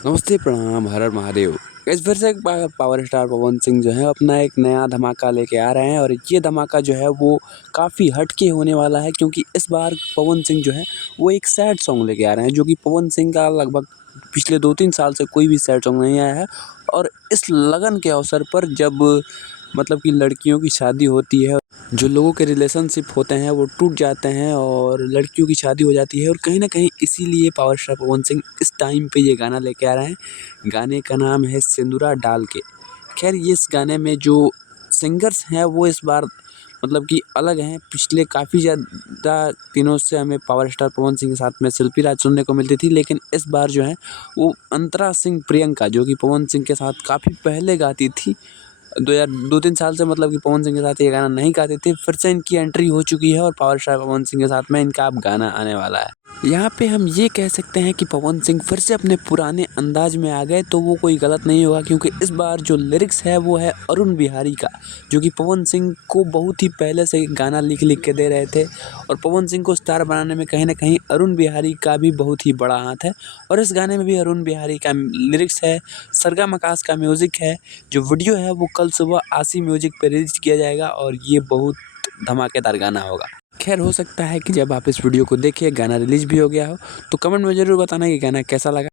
नमस्ते, प्रणाम, हर हर महादेव। इस फिर से एक बार पावर स्टार पवन सिंह जो है अपना एक नया धमाका लेके आ रहे हैं और ये धमाका जो है वो काफ़ी हटके होने वाला है, क्योंकि इस बार पवन सिंह जो है वो एक सैड सॉन्ग लेके आ रहे हैं, जो कि पवन सिंह का लगभग पिछले 2-3 साल से कोई भी सैड सॉन्ग नहीं आया है। और इस लगन के अवसर पर जब मतलब कि लड़कियों की शादी होती है, जो लोगों के रिलेशनशिप होते हैं वो टूट जाते हैं और लड़कियों की शादी हो जाती है, और कहीं न कहीं इसीलिए पावर स्टार पवन सिंह इस टाइम पे ये गाना लेके आ रहे हैं। गाने का नाम है सिंदूरा डाल के। ख़ैर इस गाने में जो सिंगर्स हैं वो इस बार मतलब कि अलग हैं। पिछले काफ़ी ज़्यादा दिनों से हमें पावर स्टार पवन सिंह के साथ में शिल्पी राज सुनने को मिलती थी, लेकिन इस बार जो है वो अंतरा सिंह प्रियंका, जो कि पवन सिंह के साथ काफ़ी पहले गाती थी। 2-3 साल से मतलब कि पवन सिंह के साथ ये गाना नहीं गाते थे, फिर से इनकी एंट्री हो चुकी है और पावर स्टार पवन सिंह के साथ में इनका अब गाना आने वाला है। यहाँ पे हम ये कह सकते हैं कि पवन सिंह फिर से अपने पुराने अंदाज में आ गए, तो वो कोई गलत नहीं होगा, क्योंकि इस बार जो लिरिक्स है वो है अरुण बिहारी का, जो कि पवन सिंह को बहुत ही पहले से गाना लिख के दे रहे थे। और पवन सिंह को स्टार बनाने में कहीं न कहीं अरुण बिहारी का भी बहुत ही बड़ा हाथ है। और इस गाने में भी अरुण बिहारी का लिरिक्स है, सरगम आकाश का म्यूज़िक है। जो वीडियो है वो कल सुबह आशी म्यूजिक पे रिलीज किया जाएगा और ये बहुत धमाकेदार गाना होगा। खैर हो सकता है कि जब आप इस वीडियो को देखें गाना रिलीज भी हो गया हो, तो कमेंट में ज़रूर बताना कि गाना कैसा लगा।